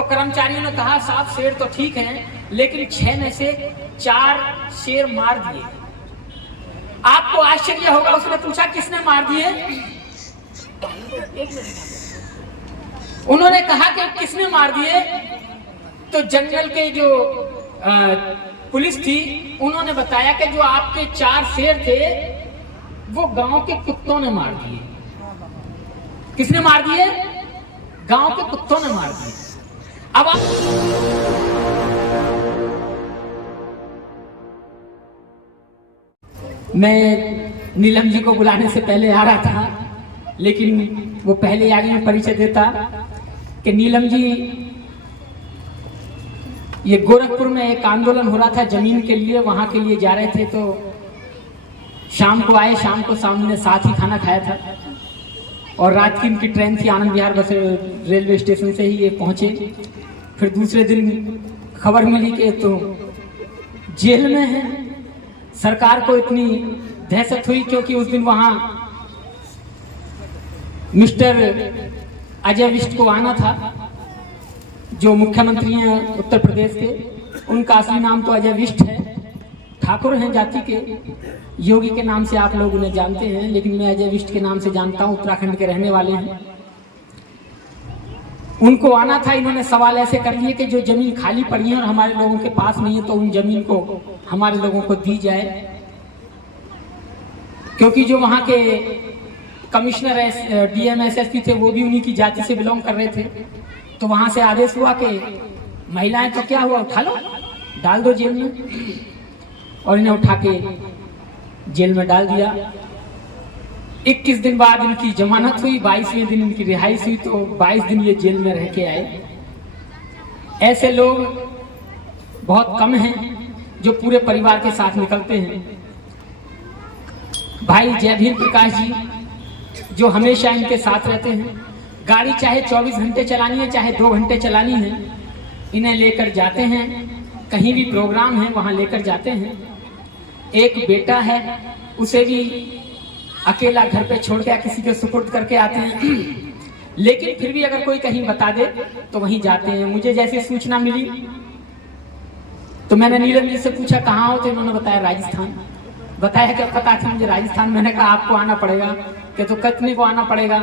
तो कर्मचारियों ने कहा 7 शेर तो ठीक है, लेकिन 6 में से 4 शेर मार दिए। आपको आश्चर्य होगा, उसने पूछा किसने मार दिए? उन्होंने कहा कि किसने मार दिए? तो जंगल के जो पुलिस थी उन्होंने बताया कि जो आपके 4 शेर थे वो गांव के कुत्तों ने मार दिए। किसने मार दिए? गांव के कुत्तों ने मार दिए। अब आप मैं नीलम जी को बुलाने से पहले आ रहा था, लेकिन वो पहले आगे में परिचय देता कि नीलम जी, ये गोरखपुर में एक आंदोलन हो रहा था जमीन के लिए, वहां के लिए जा रहे थे। तो शाम को आए, शाम को सामने साथ ही खाना खाया था और रात की इनकी ट्रेन थी आनंद विहार बस रेलवे स्टेशन से ही ये पहुंचे। फिर दूसरे दिन खबर मिली कि तो जेल में है। सरकार को इतनी दहशत हुई क्योंकि उस दिन वहां मिस्टर अजय विष्ट को आना था, जो मुख्यमंत्री हैं उत्तर प्रदेश के। उनका असली नाम तो अजय विष्ट है, ठाकुर हैं जाति के, योगी के नाम से आप लोग उन्हें जानते हैं, लेकिन मैं अजय विष्ट के नाम से जानता हूं, उत्तराखंड के रहने वाले हैं। उनको आना था। इन्होंने सवाल ऐसे कर लिए कि जो जमीन खाली पड़ी है और हमारे लोगों के पास नहीं है, तो उन जमीन को हमारे लोगों को दी जाए, क्योंकि जो वहां के कमिश्नर डीएम एसएसपी थे वो भी उन्हीं की जाति से बिलोंग कर रहे थे। तो वहां से आदेश हुआ कि महिलाएं तो क्या हुआ, उठा लो, डाल दो जेल में, और इन्हें उठा के जेल में डाल दिया। 21 दिन बाद इनकी जमानत हुई, 22वें दिन इनकी रिहाई हुई। तो 22 दिन ये जेल में रह के आए। ऐसे लोग बहुत कम हैं जो पूरे परिवार के साथ निकलते हैं। भाई जय भीम प्रकाश जी जो हमेशा इनके साथ रहते हैं, गाड़ी चाहे 24 घंटे चलानी है चाहे 2 घंटे चलानी है, इन्हें लेकर जाते हैं। कहीं भी प्रोग्राम है वहां लेकर जाते हैं। एक बेटा है, उसे भी अकेला घर पे छोड़ के किसी के सुपुर्द करके आते हैं, लेकिन फिर भी अगर कोई कहीं बता दे तो वहीं जाते हैं। मुझे जैसी सूचना मिली तो मैंने नीलम जी से पूछा कहाँ हो, तो इन्होंने बताया राजस्थान। बताया क्या पता था मुझे राजस्थान। मैंने कहा आपको आना पड़ेगा। कि तो कितने को आना पड़ेगा?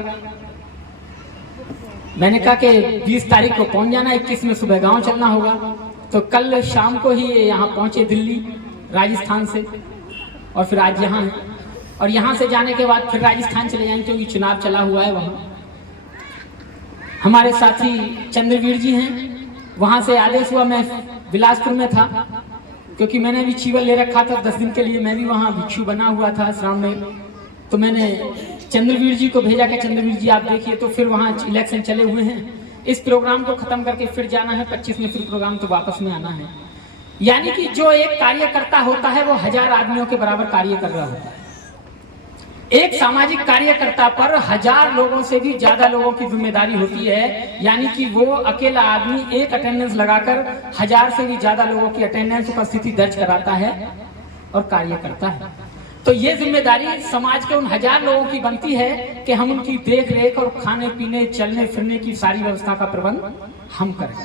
मैंने कहा कि 20 तारीख को पहुंच जाना, 21 में सुबह गांव चलना होगा। तो कल शाम को ही यहाँ पहुंचे दिल्ली राजस्थान से, और फिर आज यहाँ है। और यहाँ से जाने के बाद फिर राजस्थान चले जाएंगे क्योंकि चुनाव चला हुआ है वहाँ। हमारे साथी चंद्रवीर जी हैं, वहाँ से आदेश हुआ, मैं बिलासपुर में था क्योंकि मैंने भी चीवल ले रखा था 10 दिन के लिए। मैं भी वहाँ भिक्षु बना हुआ था आश्रम में। तो मैंने चंद्रवीर जी को भेजा कि चंद्रवीर जी आप देखिए। तो फिर वहाँ इलेक्शन चले हुए हैं, इस प्रोग्राम को खत्म करके फिर जाना है। 25 में फिर प्रोग्राम तो वापस में आना है। यानी कि जो एक कार्यकर्ता होता है वो 1000 आदमियों के बराबर कार्य कर रहा होता है। एक सामाजिक कार्यकर्ता पर 1000 लोगों से भी ज्यादा लोगों की जिम्मेदारी होती है। यानी कि वो अकेला आदमी एक अटेंडेंस लगाकर 1000 से भी ज्यादा लोगों की अटेंडेंस उपस्थिति दर्ज कराता है और कार्य करता है। तो ये जिम्मेदारी समाज के उन 1000 लोगों की बनती है कि हम उनकी देख रेख और खाने पीने चलने फिरने की सारी व्यवस्था का प्रबंध हम करें।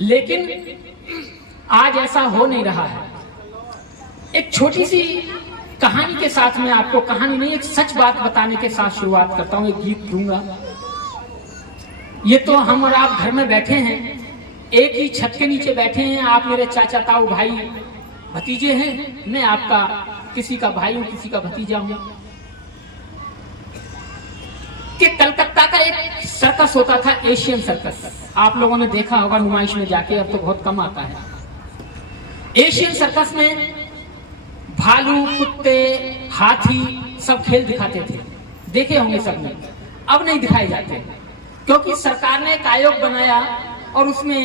लेकिन आज ऐसा हो नहीं रहा है। एक छोटी सी कहानी के साथ में आपको, कहानी नहीं एक सच बात बताने के साथ शुरुआत करता हूं। एक गीत दूंगा। ये तो हम और आप घर में बैठे हैं, एक ही छत के नीचे बैठे हैं। आप मेरे चाचा ताऊ भाई भतीजे हैं, मैं आपका किसी का भाई हूं, किसी का भतीजा हूं। कि कलकत्ता का एक सर्कस होता था, एशियन सर्कस। आप लोगों ने देखा होगा नुमाइश में जाके, अब तो बहुत कम आता है। एशियन सर्कस में भालू, कुत्ते, हाथी सब खेल दिखाते थे, देखे होंगे सबने। अब नहीं दिखाए जाते क्योंकि सरकार ने एक आयोग बनाया और उसमें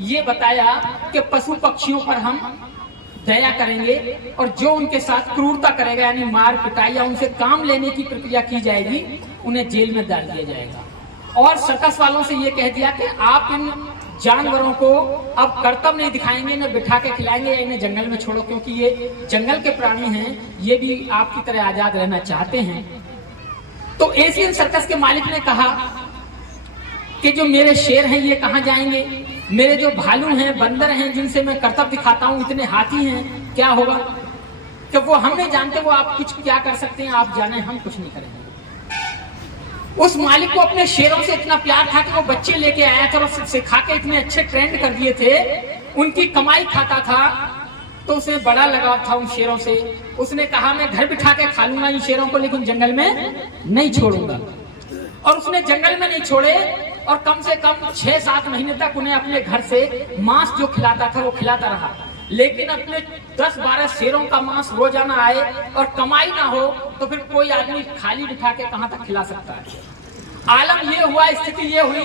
ये बताया कि पशु पक्षियों पर हम दया करेंगे और जो उनके साथ क्रूरता करेगा यानी मार पिटाई या उनसे काम लेने की प्रक्रिया की जाएगी, उन्हें जेल में डाल दिया जाएगा। और सर्कस वालों से ये कह दिया कि आप इन जानवरों को अब कर्तव्य नहीं दिखाएंगे, न बिठा के खिलाएंगे या इन्हें जंगल में छोड़ो, क्योंकि ये जंगल के प्राणी हैं, ये भी आपकी तरह आजाद रहना चाहते हैं। तो एशियन सर्कस के मालिक ने कहा कि जो मेरे शेर हैं ये कहाँ जाएंगे, मेरे जो भालू हैं, बंदर हैं, जिनसे मैं करतब दिखाता हूँ, इतने हाथी हैं, क्या होगा? कि वो हम नहीं जानते, वो आप कुछ क्या कर सकते हैं आप जाने, हम कुछ नहीं करेंगे। उस मालिक को अपने शेरों से इतना प्यार था कि वो बच्चे लेके आया था और सिखा के इतने अच्छे ट्रेंड कर दिए थे, उनकी कमाई खाता था, तो उसे बड़ा लगाव था उन शेरों से। उसने कहा मैं घर बिठा के खा लूंगा इन शेरों को, लेकिन जंगल में नहीं छोड़ूंगा। और उसने जंगल में नहीं छोड़े और कम से कम 6-7 महीने तक उन्हें अपने घर से मांस जो खिलाता था वो खिलाता रहा। लेकिन अपने 10-12 शेरों का मांस रोजाना आए और कमाई ना हो तो फिर कोई आदमी खाली बिठा के कहां तक खिला सकता है। आलम ये हुआ, स्थिति ये हुई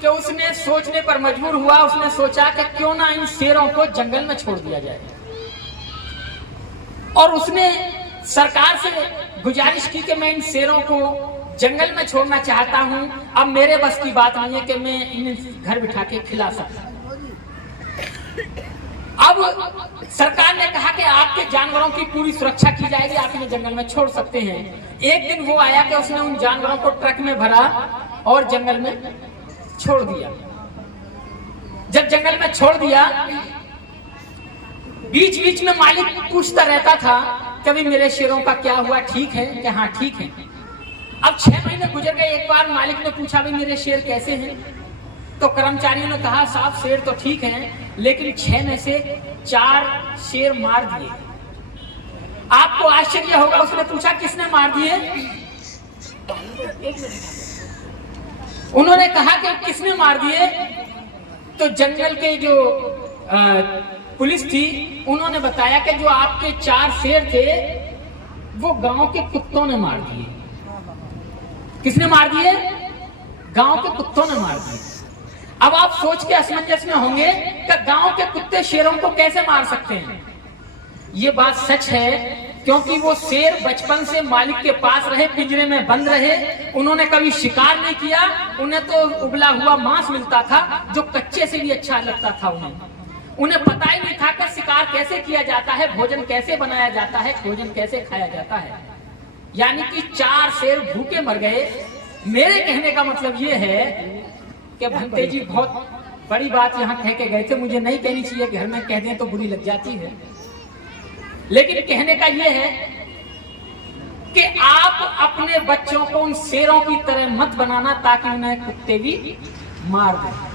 कि उसने सोचने पर मजबूर हुआ। उसने सोचा कि क्यों ना इन शेरों को जंगल में छोड़ दिया जाए, और उसने सरकार से गुजारिश की कि मैं इन शेरों को जंगल में छोड़ना चाहता हूं, अब मेरे बस की बात नहीं है कि मैं इन्हें घर बिठा के खिला सकता। अब सरकार ने कहा कि आपके जानवरों की पूरी सुरक्षा की जाएगी, आप इन्हें जंगल में छोड़ सकते हैं। एक दिन वो आया कि उसने उन जानवरों को ट्रक में भरा और जंगल में छोड़ दिया। जब जंगल में छोड़ दिया, बीच बीच में मालिक पूछता रहता था कभी मेरे शेरों का क्या हुआ, ठीक है? कि हाँ ठीक है। अब 6 महीने गुजर गए। एक बार मालिक ने पूछा भाई मेरे शेर कैसे हैं? तो कर्मचारियों ने कहा साहब शेर तो ठीक हैं, लेकिन 6 में से 4 शेर मार दिए। आपको आश्चर्य होगा, उसने पूछा किसने मार दिए? उन्होंने कहा कि किसने मार दिए? तो जंगल के जो पुलिस थी उन्होंने बताया कि जो आपके 4 शेर थे वो गांव के कुत्तों ने मार दिए। किसने मार दिए? गांव के कुत्तों ने मार दिए। अब आप सोच के असमंजस में होंगे कि गांव के कुत्ते शेरों को कैसे मार सकते हैं। ये बात सच है, क्योंकि वो शेर बचपन से मालिक के पास रहे, पिंजरे में बंद रहे, उन्होंने कभी शिकार नहीं किया। उन्हें तो उबला हुआ मांस मिलता था जो कच्चे से भी अच्छा लगता था। उन्हें पता ही नहीं था कि शिकार कैसे किया जाता है, भोजन कैसे बनाया जाता है, भोजन कैसे खाया जाता है। यानी कि 4 शेर भूखे मर गए। मेरे कहने का मतलब ये है कि भंते जी बहुत बड़ी बात यहाँ कह के गए थे, मुझे नहीं कहनी चाहिए, घर में कह दें तो बुरी लग जाती है, लेकिन कहने का ये है कि आप अपने बच्चों को उन शेरों की तरह मत बनाना ताकि उन्हें कुत्ते भी मार दें।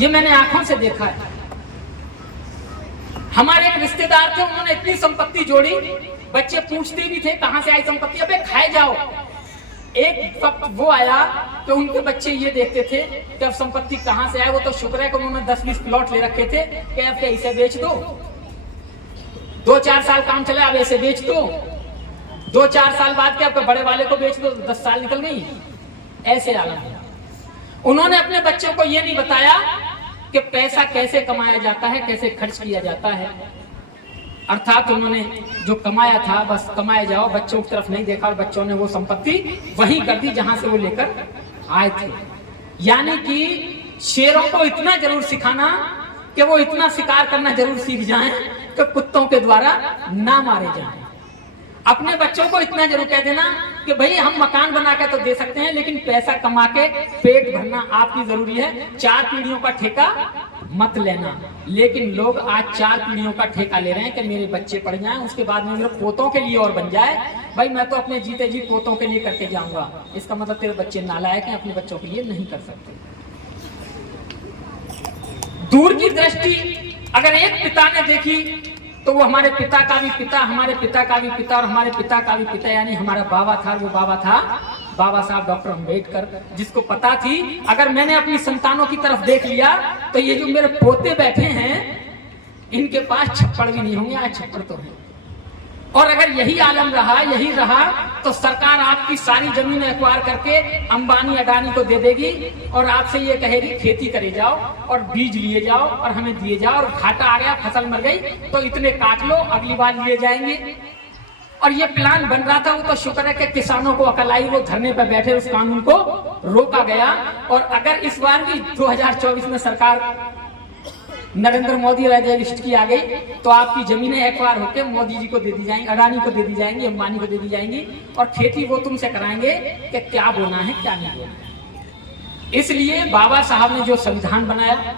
ये मैंने आंखों से देखा है। हमारे एक रिश्तेदार थे, उन्होंने इतनी संपत्ति जोड़ी, बच्चे पूछते भी थे कहां से आई संपत्ति, अबे खाए जाओ। एक वक्त वो आया तो उनके बच्चे ये देखते थे कि अब संपत्ति कहां से आए। वो तो शुक्र है कि उन्होंने 10-20 प्लॉट ले रखे थे कि अब इसे बेच दो, 2-4 साल काम चले, अब ऐसे बेच दो, 2-4 साल बाद के आपके बड़े वाले को बेच दो, 10 साल निकल गई। ऐसे आलम। उन्होंने अपने बच्चों को ये नहीं बताया कि पैसा कैसे कमाया जाता है, कैसे खर्च किया जाता है। अर्थात उन्होंने जो कमाया था बस कमाए जाओ, बच्चों की तरफ नहीं देखा और बच्चों ने वो संपत्ति वहीं कर दी जहां से वो लेकर आए थे। यानी कि शेरों को इतना जरूर सिखाना कि वो इतना शिकार करना जरूर सीख जाएं कि कुत्तों के द्वारा ना मारे जाएं। अपने बच्चों को इतना जरूर कह देना कि भाई हम मकान बना के तो दे सकते हैं, लेकिन पैसा कमा के पेट भरना आपकी जरूरी है। 4 पीढ़ियों का ठेका मत लेना। लेकिन लोग आज 4 पीढ़ियों का ठेका ले रहे हैं कि मेरे बच्चे पढ़ जाएं, उसके बाद में मेरे पोतों के लिए और बन जाए। भाई मैं तो अपने जीते जी पोतों के लिए करके जाऊंगा। इसका मतलब तेरे बच्चे नालायक हैं, अपने बच्चों के लिए नहीं कर सकते। दूर की दृष्टि अगर एक पिता ने देखी तो वो हमारे पिता का भी पिता, हमारे पिता का भी पिता और हमारे पिता का भी पिता, यानी हमारा बाबा था। वो बाबा था बाबा साहब डॉक्टर अम्बेडकर, जिसको पता थी अगर मैंने अपनी संतानों की तरफ देख लिया तो ये जो मेरे पोते बैठे हैं इनके पास छप्पड़ भी नहीं होंगे। आज छप्पड़ तो है। और अगर यही आलम रहा, यही रहा, तो सरकार आपकी सारी जमीन एक्वायर करके अंबानी अडानी को दे देगी और आपसे ये कहेगी खेती करे जाओ और बीज लिए जाओ और हमें दिए जाओ, और घाटा आ गया, फसल मर गई तो इतने काट लो, अगली बार लिए जाएंगे। और ये प्लान बन रहा था, वो तो शुक्र है कि किसानों को अकल आई, वो धरने पर बैठे, उस कानून को रोका गया। और अगर इस बार भी 2024 में सरकार नरेंद्र मोदी रजिस्ट की आ गई तो आपकी जमीनें एक्वायर होकर मोदी जी को दे दी जाएंगी, अडानी को दे दी जाएंगी, अंबानी को दे दी जाएंगी, और खेती वो तुमसे कराएंगे कि क्या बोना है क्या नहीं बोना है। इसलिए बाबा साहब ने जो संविधान बनाया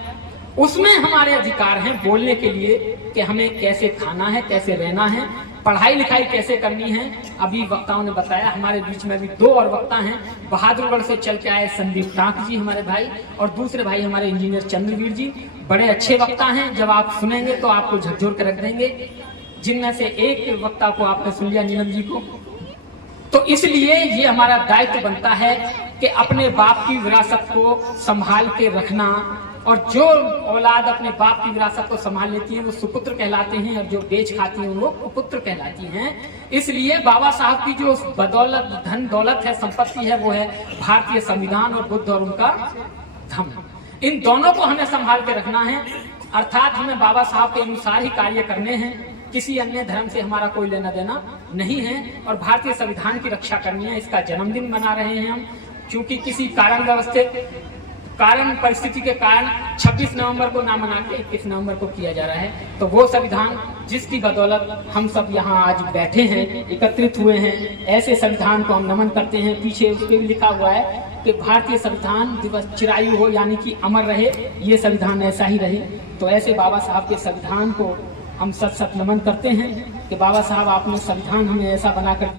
उसमें हमारे अधिकार हैं बोलने के लिए कि हमें कैसे खाना है, कैसे रहना है, पढ़ाई लिखाई कैसे करनी है। अभी वक्ताओं ने बताया, हमारे बीच में भी दो और वक्ता हैं, बहादुरगढ़ से चल के आए संदीप टाक जी हमारे भाई, और दूसरे भाई हमारे इंजीनियर चंद्रवीर जी। बड़े अच्छे वक्ता हैं, जब आप सुनेंगे तो आपको झकझोर कर रख देंगे। जिनमें से एक वक्ता को आपने सुन लिया, नीलम जी को। तो इसलिए ये हमारा दायित्व बनता है कि अपने बाप की विरासत को संभाल के रखना, और जो औलाद अपने बाप की विरासत को संभाल लेती है वो सुपुत्र कहलाते हैं, और जो बेच खाती हैं वो कुपुत्र कहलाती हैं। इसलिए बाबा साहब की जो बदौलत, धन दौलत है, संपत्ति है, वो है भारतीय संविधान और बुद्ध और उनका धम्म। इन दोनों को हमें संभाल के रखना है, अर्थात हमें बाबा साहब के अनुसार ही कार्य करने हैं। किसी अन्य धर्म से हमारा कोई लेना देना नहीं है, और भारतीय संविधान की रक्षा करनी है। इसका जन्मदिन मना रहे हैं हम, क्योंकि किसी कारण परिस्थिति के कारण 26 नवंबर को ना मना के 21 नवंबर को किया जा रहा है। तो वो संविधान जिसकी बदौलत हम सब यहाँ आज बैठे हैं, एकत्रित हुए हैं, ऐसे संविधान को हम नमन करते हैं। पीछे उसके भी लिखा हुआ है कि भारतीय संविधान दिवस चिरायु हो, यानी कि अमर रहे, ये संविधान ऐसा ही रहे। तो ऐसे बाबा साहब के संविधान को हम सत नमन करते हैं कि बाबा साहब आपने संविधान हमें ऐसा बनाकर